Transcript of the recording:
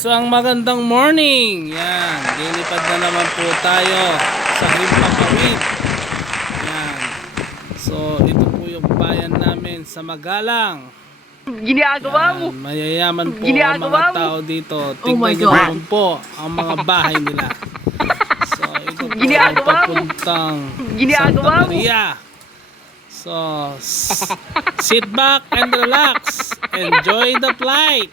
Isang magandang morning. Yan, lilipad na naman po tayo sa Himpapawid. Yan. So, ito po yung bayan namin sa Magalang. Ginagawa mo. Mayayaman po ang Ginagawa mga mo. tao dito. Oh my Tingnan niyo God. naman po ang mga bahay nila. So, ito po ang Ginagawa mo. papuntang Ginagawa Santa mo. Maria. So, sit back and relax. Enjoy the flight.